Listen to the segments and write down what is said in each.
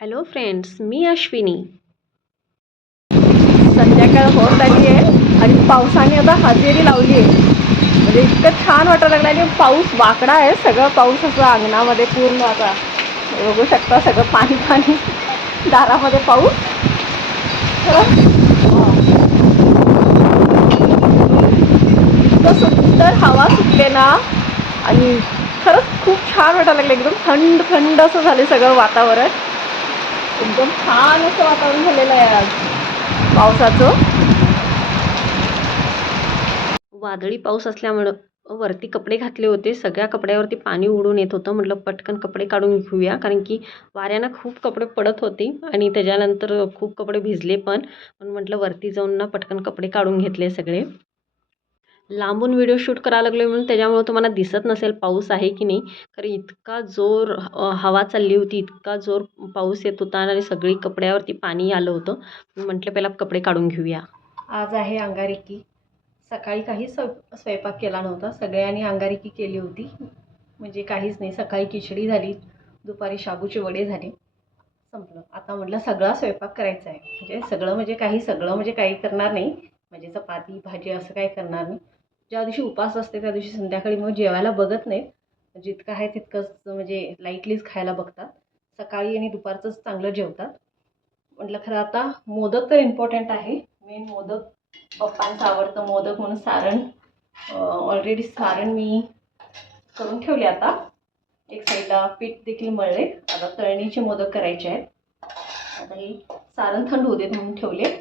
Hello friends, मी अश्विनी. संध्याकाळ होत आली आहे आणि पावसाने आता हजेरी लावली आहे. म्हणजे इतकं छान वाटायला लागलं आणि पाऊस वाकडा आहे. सगळं पाऊस असं अंगणामध्ये पूर्ण आता बघू शकता, सगळं पाणी पाणी दारामध्ये पाऊस. खरं इतकं सुंदर हवा सुटले ना आणि खरंच खूप छान वाटायला लागलं. एकदम थंड थंड असं झाले सगळं वातावरण. एकदम छान असं वातावरण झालेलं आहे आज पावसाचं. वादळी पाऊस असल्यामुळं वरती कपडे घातले होते. सगळ्या कपड्यावरती पाणी उडून येत होतं. म्हटलं पटकन कपडे काढून घेऊया, कारण की वाऱ्यानं खूप कपडे पडत होते आणि त्याच्यानंतर खूप कपडे भिजले पण. म्हणून म्हटलं वरती जाऊन ना पटकन कपडे काढून घेतले सगळे. लांबून व्हिडिओ शूट करायला लागले म्हणून त्याच्यामुळे तुम्हाला दिसत नसेल पाऊस आहे की नाही. कारण इतका जोर हवा चालली होती, इतका जोर पाऊस येत होता आणि सगळी कपड्यावरती पाणी आलं होतं. म्हटलं पहिला कपडे काढून घेऊया. आज आहे अंगारकी. सकाळी काही स्वयंपाक केला नव्हता. सगळ्यांनी अंगारकी केली होती. म्हणजे काहीच नाही. सकाळी खिचडी झाली, दुपारी शाबूचे वडे झाले, संपलं. आता म्हटलं सगळा स्वयंपाक करायचा आहे. म्हणजे सगळं म्हणजे काही करणार नाही. म्हणजे चपाती भाजी असं काही करणार नाही. ज्या दिवशी उपास असते त्या दिवशी संध्याकाळी मग जेवायला बघत नाहीत. जितकं आहे तितकंच म्हणजे लाईटलीच खायला बघतात. सकाळी आणि दुपारचंच चांगलं जेवतात. म्हटलं खरं आता मोदक तर इम्पॉर्टंट आहे. मेन मोदक पप्पांचं आवडतं मोदक म्हणून सारण. ऑलरेडी सारण मी करून ठेवले. आता एक साईडला पीठ देखील मळले. आता तळणीचे मोदक करायचे आहेत. आता हे सारण थंड होऊ देत म्हणून ठेवले.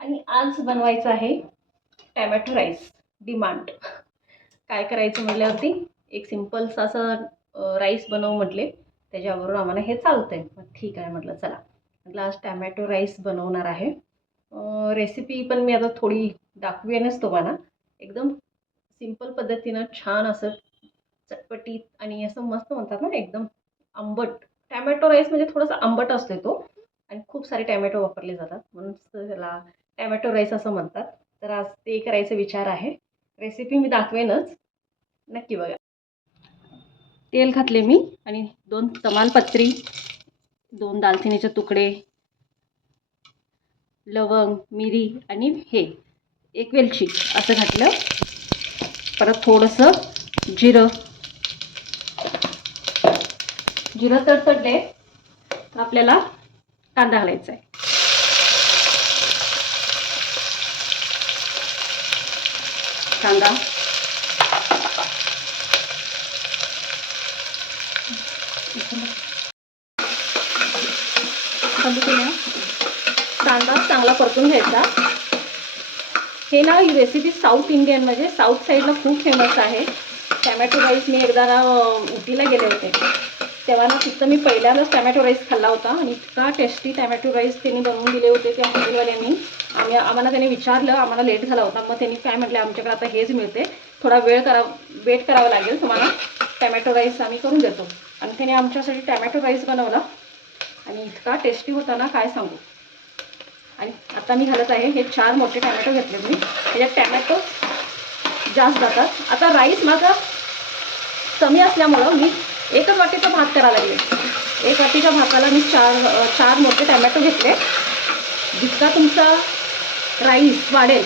आणि आज बनवायचं आहे टॅमॅटो राईस. डिमांड. काय करायचं म्हटल्यावरती एक सिम्पलसा असं राईस बनवू म्हटले. त्याच्याबरोबर आम्हाला हे चालतंय. मग ठीक आहे म्हटलं चला. म्हटलं आज टॅमॅटो राईस बनवणार आहे. रेसिपी पण मी आता थोडी दाखवेनच तुम्हाला. एकदम सिंपल पद्धतीनं छान असं चटपटीत आणि असं मस्त म्हणतात ना, एकदम आंबट. टॅमॅटो राईस म्हणजे थोडासा आंबट असतो तो आणि खूप सारे टॅमॅटो वापरले जातात म्हणून त्याला टॅमॅटो राईस असं म्हणतात. तर आज ते करायचा विचार आहे. रेसिपी मी दाखवेनच, नक्की बघा. तेल घातले मी आणि 2 तमालपत्री, 2 दालचिनीचे तुकडे, लवंग, मिरी आणि हे 1 वेलची असं घातलं. परत थोडंसं जिरं. जिरं तडतडले तर आपल्याला कांदा घालायचा आहे. कांदा कांदा चांगला परतून घ्यायचा. हे ना ही रेसिपी साऊथ इंडियन म्हणजे साऊथ साईडला खूप फेमस आहे. टॅमॅटो राईस मी एकदा ना उटीला गेले होते, तेव्हा ना तिथं मी पहिल्यांदाच टॅमॅटो राईस खाल्ला होता आणि इतका टेस्टी टॅमॅटो राईस त्यांनी बनवून दिले होते त्या हॉटेलवाल्यांनी. आम्हाला त्यांनी विचारलं, आम्हाला लेट झाला होता. मग त्यांनी काय म्हटलं, आमच्याकडे आता हेच मिळते, थोडा वेट करावं लागेल तुम्हाला, टॅमॅटो राईस आम्ही करून देतो. आणि त्याने आमच्यासाठी टॅमॅटो राईस बनवला आणि इतका टेस्टी होता ना काय सांगू. आणि आता मी घालत आहे हे 4 मोठे टॅमॅटो घेतले मी. त्याच्यात टॅमॅटो जास्त जातात. आता राईस माझा कमी असल्यामुळं मी 1 वाटीचा भात करायला लागले. 1 वाटीच्या भाताला मी 4 मोठे टॅमॅटो घेतले. जितका तुमचा राईस वाढेल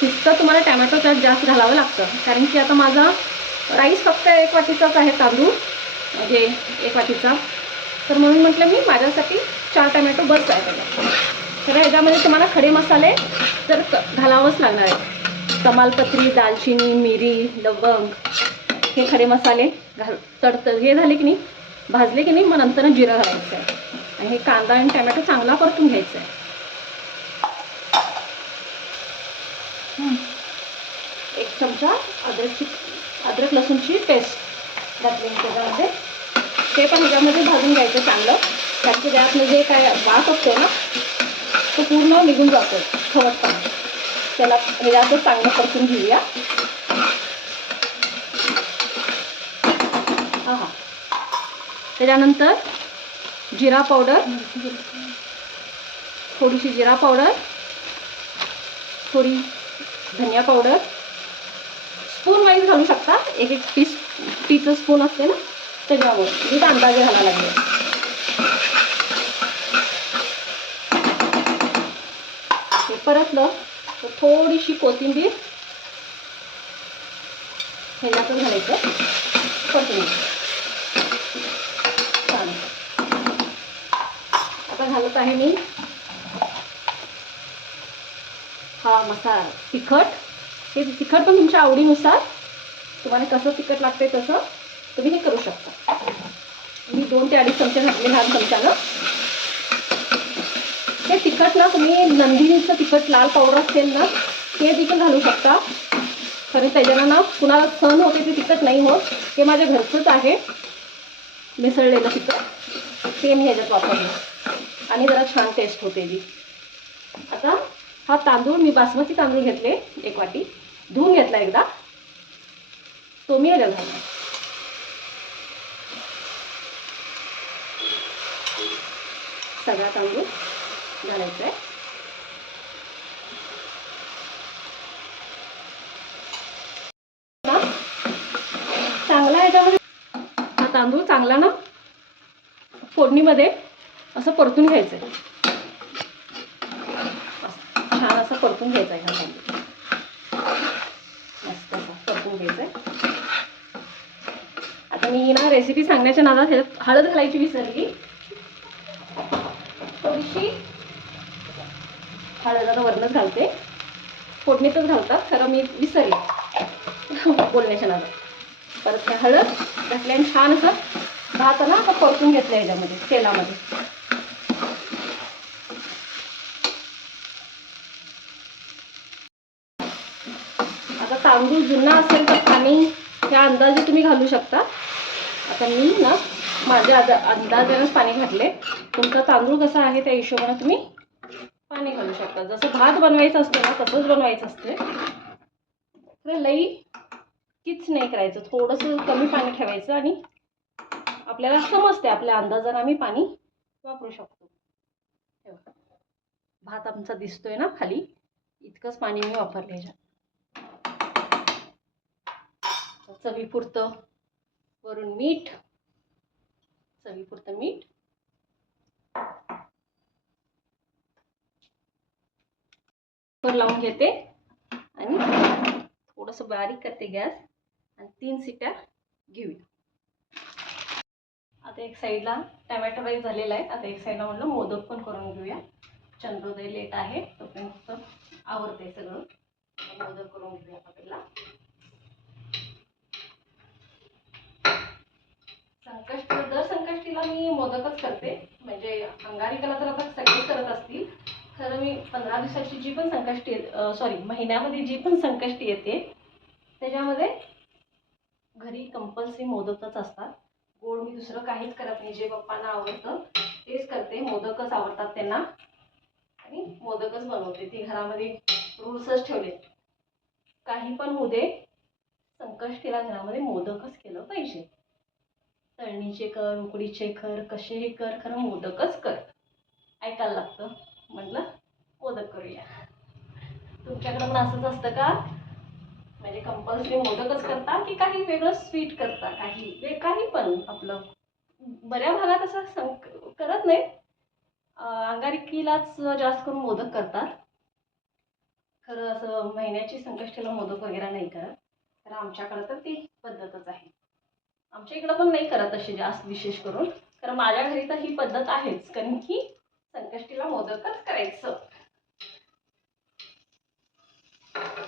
तितकं तुम्हाला टॅमॅटो त्यात जास्त घालावं लागतं. कारण की आता माझा राईस फक्त 1 वाटीचाच आहे, तांदूळ म्हणजे 1 वाटीचा. तर म्हणून म्हटलं मी माझ्यासाठी 4 टॅमॅटो बस आहे त्याला. तर ह्याच्यामध्ये तुम्हाला खडे मसाले तर घालावंच लागणार आहे. तमालपत्री, दालचिनी, मिरी, लवंग हे खडे मसाले हे झाले की नाही, भाजले की नाही, मग नंतर जिरं घालायचं आहे. आणि हे कांदा आणि टॅमॅटो चांगला परतून घ्यायचा आहे. 1 चमचा अद्रक लसूणची पेस्ट घातली त्याच्यामध्ये. ते पण ह्याच्यामध्ये भाजून घ्यायचं चांगलं. कारण की त्यातलं जे काय वास असतो ना तो पूर्ण निघून जातो थोडंसं. त्याला ह्याच्यात चांगलं परतून घेऊया. हां. त्याच्यानंतर जिरा पावडर, थोडीशी जिरा पावडर, थोडी धनिया पावडर, स्पून वाईज घालू शकता. 1 टीचं स्पून असते ना त्याच्यावर मी अंदाजे घालायला लागले. परतलं तर थोडीशी कोथिंबीर ह्याच्यातून घालायचं, परतून छान. आता घालत आहे मी हा मसाला तिखट. हे तिखट पण तुमच्या आवडीनुसार, तुम्हाला कसं तिखट लागते तसं तुम्ही हे करू शकता. मी 2 ते 2.5 चमचे घातले लहान चमच्यानं. हे तिखट ना तुम्ही नंदिनीचं तिखट लाल पावडर असेल ना ते देखील घालू शकता. खरं त्याच्यानं ना कुणाला सहन होते ते तिखट नाही होत. हे माझ्या घरचंच आहे मिसळलेलं तिखट, ते मी ह्याच्यात वापरलं आणि जरा छान टेस्ट होते जी. आता हा तांदूळ मी बासमती तांदूळ घेतले 1 वाटी, धुवून घेतला एकदा, तो मी ह्याच्यात घालला. सगळा तांदूळ घालायचा आहे. चांगला ह्याच्यामध्ये हा तांदूळ चांगला ना फोडणीमध्ये असं परतून घ्यायचं आहे. छान असं परतून घ्यायचं आहे हा तांदूळ, मस्त असं परतून घ्यायचं आहे. आता मी ना रेसिपी सांगण्याच्या नादात हळद घालायची विसरली. थोडीशी हळद आता वरणच घालते, फोडणीतच घालतात खरं मी विसरले बोलण्याच्या नादात. परत हळद घातल्याने छान असं भात ना आता परतून घेतलं ह्याच्यामध्ये तेलामध्ये. आता तांदूळ जुना असेल तर पाणी ह्या अंदाजे तुम्ही घालू शकता. आता मी ना माझ्या अंदाजानेच पाणी घातले. तुमचा तांदूळ कसा आहे त्या हिशोबाने तुम्ही पाणी घालू शकता. जसं भात बनवायचं असतं ना तसंच बनवायचं असते. तर लई किच नाही करायचं, थोडंसं कमी पाणी ठेवायचं आणि आपल्याला समजते आपल्या अंदाजाने आम्ही पाणी वापरू शकतो. भात आमचा दिसतोय ना खाली, इतकंच पाणी मी वापरले ह्याच्यात. चवीपुरतं वरून मीठ, चवीपुरतं मीठ, लावून घेते आणि थोडंसं बारीक करते गॅस आणि 3 शिट्ट्या घेऊया. आता एक साईडला टमॅटो राईस झालेला आहे. आता एक साईडला म्हटलं मोदक पण करून घेऊया. चंद्रोदय लेट आहे तोपर्यंत आवरते सगळं. मोदक करून घेऊया आपल्याला. संकष्टीला मी मोदकच करते. म्हणजे अंगारिकाला तर आता सगळेच करत असतील. खरं मी 15 दिवसाची जी पण संकष्टी महिन्यामध्ये जी पण संकष्टी येते त्याच्यामध्ये घरी कंपल्सरी मोदकच असतात. गोड मी दुसरं काहीच करत नाही. जे पप्पांना आवडतं तेच करते. मोदकच आवडतात त्यांना आणि मोदकच बनवते. ती घरामध्ये रूल्सच ठेवले, काही पण होऊ दे संकष्टीला घरामध्ये मोदकच केलं पाहिजे. तळणीचे कर, उकडीचे कर, कसेही कर, खरं मोदकच कर. ऐकायला लागतं. म्हटलं मोदक करूया. तुमच्याकडं पण असंच असतं का? म्हणजे कंपल्सरी मोदकच करता की काही वेगळं स्वीट करता? काही पण आपलं बऱ्या भागात असं करत नाही. अंगारकीलाच जास्त करून मोदक करतात. खरं असं महिन्याची संकष्टीला मोदक वगैरे नाही करत. तर आमच्याकडं तर ती पद्धतच आहे. आमच्या इकडं पण नाही करत अशी जास्त विशेष करून. कारण माझ्या घरी तर ही पद्धत आहेच, कारण की संकष्टीला मोदकच करायचं.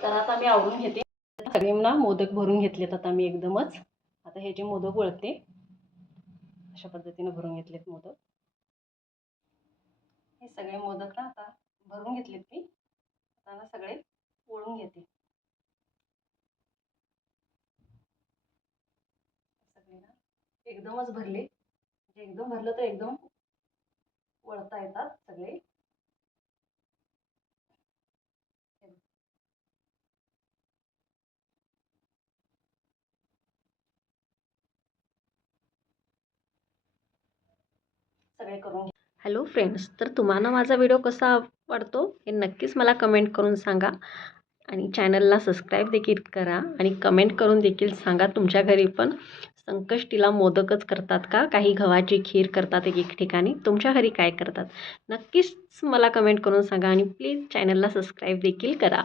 तर आता मी आवरून घेते. सगळ्यांना मोदक भरून घेतलेत आता मी एकदमच. आता हे जे मोदक वळते अशा पद्धतीने भरून घेतलेत मोदक. हे सगळे मोदक ना आता भरून घेतलेत मी. आता ना सगळे वळून घेते. सगळे ना एकदमच भरले. एकदम भरलं तर एकदम वळता येतात सगळे. सगळे करून. हॅलो फ्रेंड्स, तर तुम्हाला माझा व्हिडिओ कसा वाटतो हे नक्कीच मला कमेंट करून सांगा आणि चॅनलला सबस्क्राईब देखील करा आणि कमेंट करून देखील सांगा तुमच्या घरी पण संकष्टीला मोदकच करतात का काही गव्हाची खीर करतात एक एक ठिकाणी तुमच्या घरी काय करतात नक्कीच मला कमेंट करून सांगा आणि प्लीज चॅनलला सबस्क्राईब देखील करा.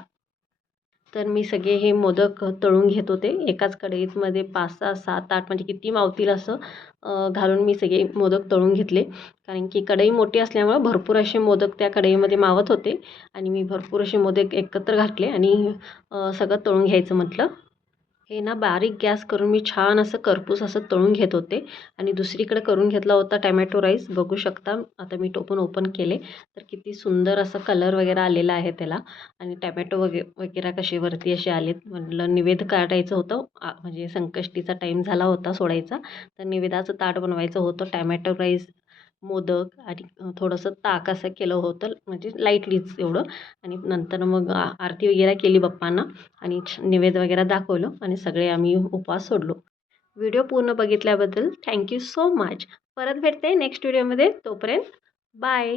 तर मी सगळे हे मोदक तळून घेत होते एकाच कढईमध्ये 5 6 7 8 म्हणजे किती मावतील असं घालून मी सगळे मोदक तळून घेतले. कारण की कढई मोठी असल्यामुळं भरपूर असे मोदक त्या कढईमध्ये मावत होते आणि मी भरपूर असे मोदक एकत्र घातले आणि सगळं तळून घ्यायचं म्हटलं. हे ना बारीक गॅस करून मी छान असं करपूस असं तळून घेत होते आणि दुसरीकडे करून घेतला होता टमॅटो राईस बघू शकता. आता मी टोपण ओपन केले तर किती सुंदर असं कलर वगैरे आलेला आहे त्याला आणि टमॅटो वगैरे कसे वरती असे आलेत. म्हटलं निवेद काढायचं होतं म्हणजे संकष्टीचा टाईम झाला होता सोडायचा तर निवेदाचं ताट बनवायचं होतं. टमॅटो राईस मोदक आणि थोडंसं ताक असं केलं होतं म्हणजे लाईटलीच एवढं आणि नंतर मग आरती वगैरे केली बाप्पांना आणि नैवेद्य वगैरे दाखवलं आणि सगळे आम्ही उपवास सोडलो. व्हिडिओ पूर्ण बघितल्याबद्दल थँक्यू सो मच. परत भेटते नेक्स्ट व्हिडिओमध्ये तोपर्यंत बाय.